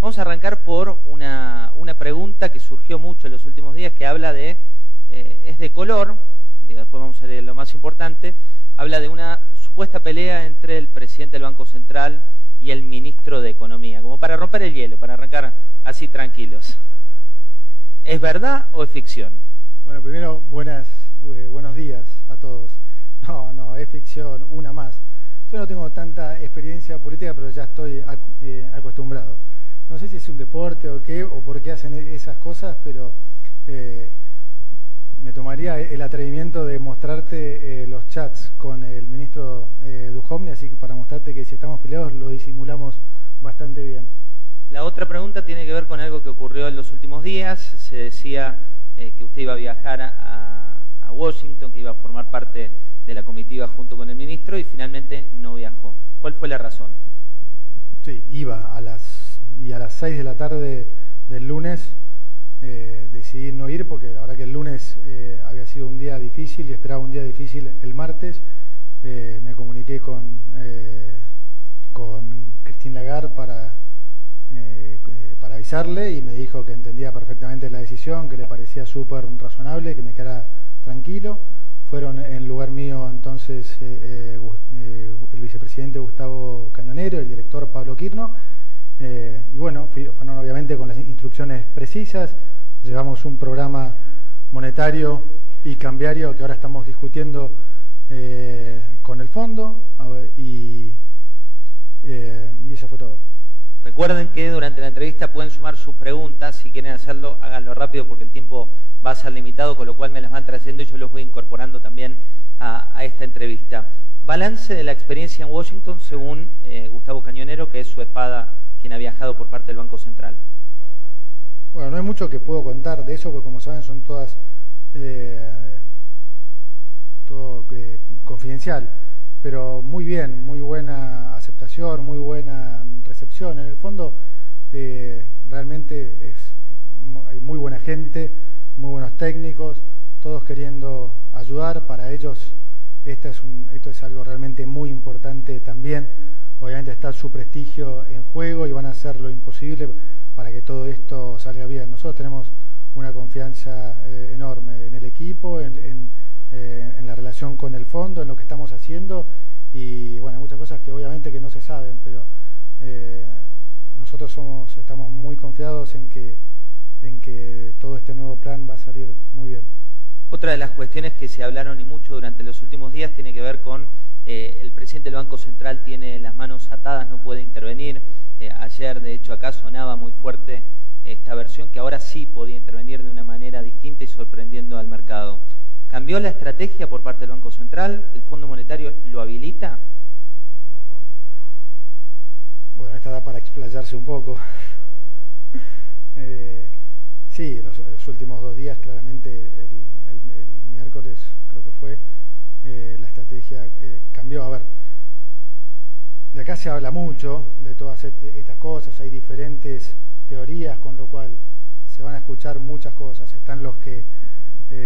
Vamos a arrancar por una pregunta que surgió mucho en los últimos días, que habla de, es de color, después vamos a ver lo más importante, habla de una supuesta pelea entre el presidente del Banco Central y el ministro de Economía, como para romper el hielo, para arrancar así tranquilos. ¿Es verdad o es ficción? Bueno, primero, buenos días a todos. No, es ficción, una más. Yo no tengo tanta experiencia política, pero ya estoy acostumbrado. No sé si es un deporte o qué, o por qué hacen esas cosas, pero me tomaría el atrevimiento de mostrarte los chats con el ministro Duhovne, así que para mostrarte que si estamos peleados lo disimulamos bastante bien. La otra pregunta tiene que ver con algo que ocurrió en los últimos días. Se decía que usted iba a viajar a Washington, que iba a formar parte de la comitiva junto con el ministro, y finalmente no viajó. ¿Cuál fue la razón? Sí, iba a las 6 de la tarde del lunes. Decidí no ir porque la verdad que el lunes había sido un día difícil y esperaba un día difícil el martes. Me comuniqué con Christine Lagarde para avisarle, y me dijo que entendía perfectamente la decisión, que le parecía súper razonable, que me quedara tranquilo. Fueron en lugar mío entonces el vicepresidente Gustavo Cañonero, el director Pablo Quirno, y bueno, fueron obviamente con las instrucciones precisas. Llevamos un programa monetario y cambiario que ahora estamos discutiendo con el fondo, y eso fue todo. Recuerden que durante la entrevista pueden sumar sus preguntas. Si quieren hacerlo, háganlo rápido porque el tiempo va a ser limitado, con lo cual me las van trayendo y yo los voy incorporando también a esta entrevista. Balance de la experiencia en Washington según Gustavo Cañonero, que es su espada quien ha viajado por parte del Banco Central. Bueno, no hay mucho que puedo contar de eso, porque como saben son todas todo confidencial, pero muy bien, muy buena aceptación, muy buena recepción. En el fondo realmente hay muy buena gente, muy buenos técnicos, todos queriendo ayudar. Para ellos esto es algo realmente muy importante también. Obviamente está su prestigio en juego y van a hacer lo imposible para que todo esto salga bien. Nosotros tenemos una confianza enorme en el equipo, en la relación con el fondo, en lo que estamos haciendo, y bueno, hay muchas cosas que obviamente que no se saben, pero nosotros estamos muy confiados en que todo este nuevo plan va a salir muy bien. Otra de las cuestiones que se hablaron y mucho durante los últimos días tiene que ver con el presidente del Banco Central tiene las manos atadas, no puede intervenir. Ayer, de hecho, acá sonaba muy fuerte esta versión, que ahora sí podía intervenir de una manera distinta y sorprendiendo al mercado. ¿Cambió la estrategia por parte del Banco Central? ¿El Fondo Monetario lo habilita? Bueno, esta da para explayarse un poco. Sí, los últimos 2 días, claramente, el miércoles creo que fue, la estrategia cambió. A ver, de acá se habla mucho de todas estas cosas, hay diferentes teorías, con lo cual se van a escuchar muchas cosas. Están los que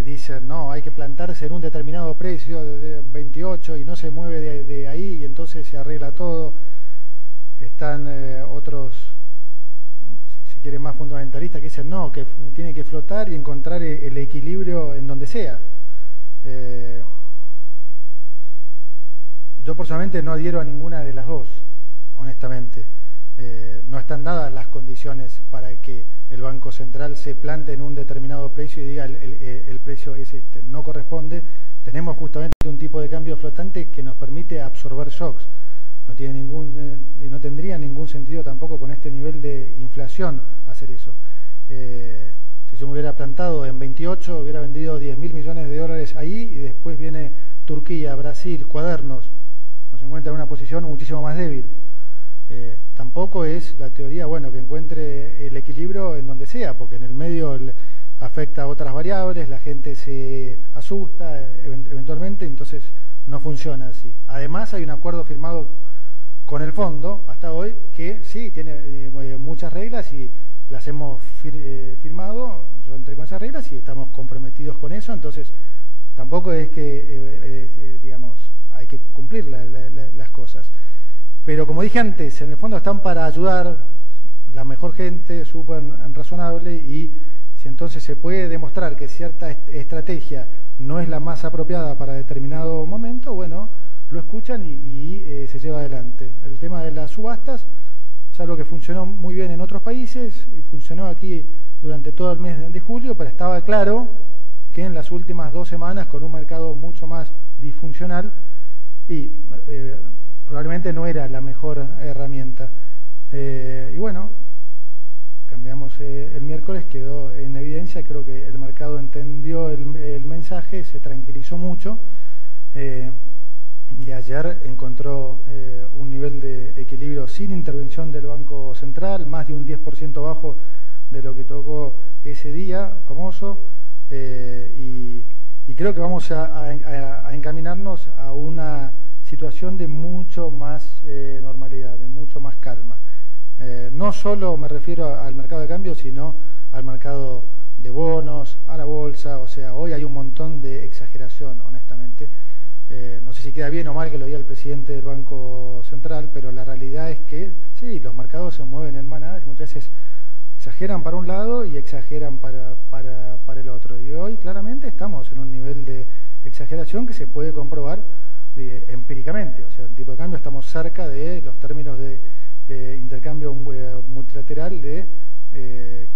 dicen, no, hay que plantarse en un determinado precio de 28 y no se mueve de ahí y entonces se arregla todo. Están otros, si quieren, más fundamentalistas, que dicen, no, que tiene que flotar y encontrar el equilibrio en donde sea. Yo personalmente no adhiero a ninguna de las dos, honestamente. No están dadas las condiciones para que el Banco Central se plante en un determinado precio y diga el precio es este. No corresponde. Tenemos justamente un tipo de cambio flotante que nos permite absorber shocks. No tendría ningún sentido tampoco con este nivel de inflación hacer eso. Si yo me hubiera plantado en 28, hubiera vendido 10.000 millones de dólares ahí, y después viene Turquía, Brasil, Cuadernos, nos encuentra en una posición muchísimo más débil. Tampoco es la teoría, bueno, que encuentre el equilibrio en donde sea, porque en el medio afecta a otras variables, la gente se asusta eventualmente, entonces no funciona así. Además hay un acuerdo firmado con el fondo hasta hoy que sí tiene muchas reglas y las hemos firmado. Yo entré con esas reglas y estamos comprometidos con eso, entonces tampoco es que digamos hay que cumplir las cosas. Pero como dije antes, en el fondo están para ayudar. mejor gente, súper razonable, y si entonces se puede demostrar que cierta estrategia no es la más apropiada para determinado momento, bueno, lo escuchan y se lleva adelante. El tema de las subastas es algo que funcionó muy bien en otros países y funcionó aquí durante todo el mes de julio, pero estaba claro que en las últimas 2 semanas, con un mercado mucho más disfuncional, y probablemente no era la mejor herramienta. Y bueno, cambiamos el miércoles, quedó en evidencia, creo que el mercado entendió el mensaje, se tranquilizó mucho, y ayer encontró un nivel de equilibrio sin intervención del Banco Central, más de un 10% bajo de lo que tocó ese día famoso, y creo que vamos a encaminarnos a una situación de mucho más normalidad, de mucho más calma. No solo me refiero al mercado de cambio, sino al mercado de bonos, a la bolsa. O sea, hoy hay un montón de exageración, honestamente. No sé si queda bien o mal que lo diga el presidente del Banco Central, pero la realidad es que sí, los mercados se mueven en manadas y muchas veces exageran para un lado y exageran para el otro. Y hoy claramente estamos en un nivel de exageración que se puede comprobar empíricamente. O sea, el tipo de cambio, estamos cerca de los términos de intercambio multilateral de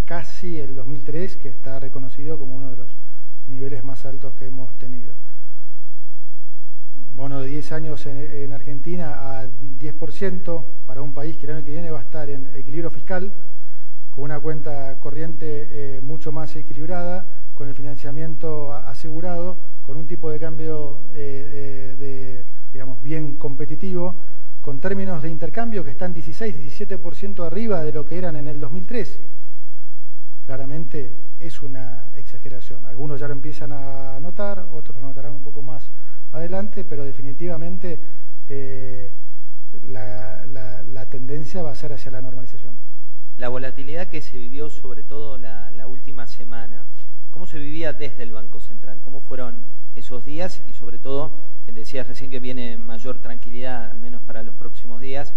casi el 2003, que está reconocido como uno de los niveles más altos que hemos tenido. Bono de 10 años en Argentina a 10% para un país que el año que viene va a estar en equilibrio fiscal, con una cuenta corriente mucho más equilibrada, con el financiamiento asegurado, con un tipo de cambio digamos, bien competitivo, con términos de intercambio que están 16-17% arriba de lo que eran en el 2003. Claramente es una exageración. Algunos ya lo empiezan a notar, otros lo notarán un poco más adelante, pero definitivamente la tendencia va a ser hacia la normalización. La volatilidad que se vivió sobre todo la última semana, ¿cómo se vivía desde el Banco Central? ¿Cómo fueron esos días? Y sobre todo, decías recién que viene mayor tranquilidad, al menos para los próximos días.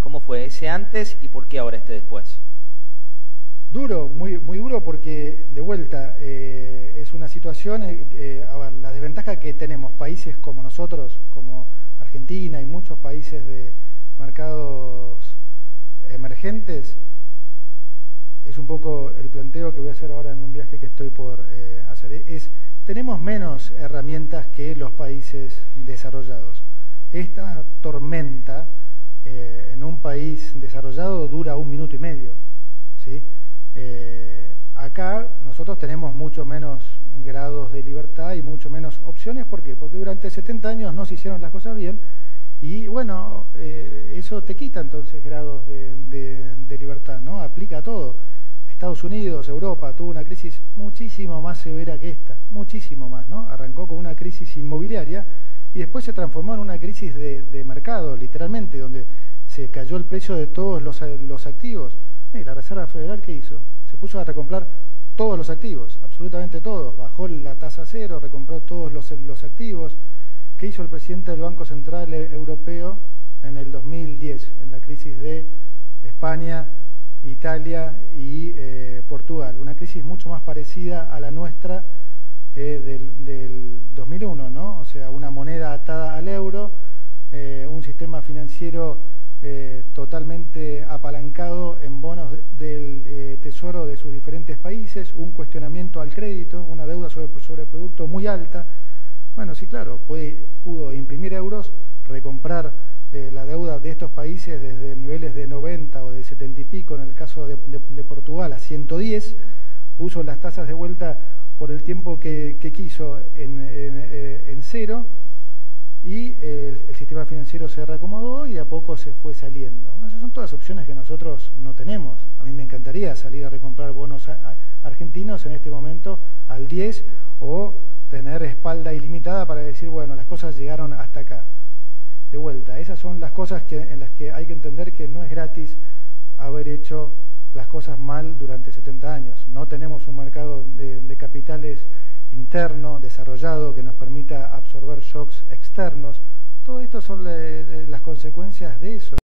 ¿Cómo fue ese antes y por qué ahora este después? Duro, muy duro, porque de vuelta es una situación, a ver, la desventaja que tenemos países como nosotros, como Argentina y muchos países de mercados emergentes, es un poco el planteo que voy a hacer ahora en un viaje que estoy por hacer. Tenemos menos herramientas que los países desarrollados. Esta tormenta en un país desarrollado dura 1 minuto y medio, ¿sí? Acá nosotros tenemos mucho menos grados de libertad y mucho menos opciones. ¿Por qué? Porque durante 70 años no se hicieron las cosas bien y bueno, eso te quita entonces grados de libertad, ¿no? Aplica a todo. Estados Unidos, Europa, tuvo una crisis muchísimo más severa que esta, muchísimo más, ¿no? Arrancó con una crisis inmobiliaria y después se transformó en una crisis de mercado, literalmente, donde se cayó el precio de todos los activos. La Reserva Federal, ¿qué hizo? Se puso a recomprar todos los activos, absolutamente todos. Bajó la tasa cero, recompró todos los activos. ¿Qué hizo el presidente del Banco Central Europeo en el 2010, en la crisis de España, Italia y Portugal? Una crisis mucho más parecida a la nuestra del 2001, ¿no? O sea, una moneda atada al euro, un sistema financiero totalmente apalancado en bonos del Tesoro de sus diferentes países, un cuestionamiento al crédito, una deuda sobre producto muy alta. Bueno, sí, claro, pudo imprimir euros, recomprar la deuda de estos países desde niveles de 90 o de 70 y pico, en el caso de Portugal, a 110, puso las tasas de vuelta por el tiempo que quiso en cero, y el sistema financiero se reacomodó y de a poco se fue saliendo. Bueno, esas son todas opciones que nosotros no tenemos. A mí me encantaría salir a recomprar bonos argentinos en este momento al 10 o tener espalda ilimitada para decir, bueno, las cosas llegaron hasta acá. De vuelta, esas son las cosas en las que hay que entender que no es gratis haber hecho las cosas mal durante 70 años. No tenemos un mercado de capitales interno, desarrollado, que nos permita absorber shocks externos. Todo esto son las consecuencias de eso.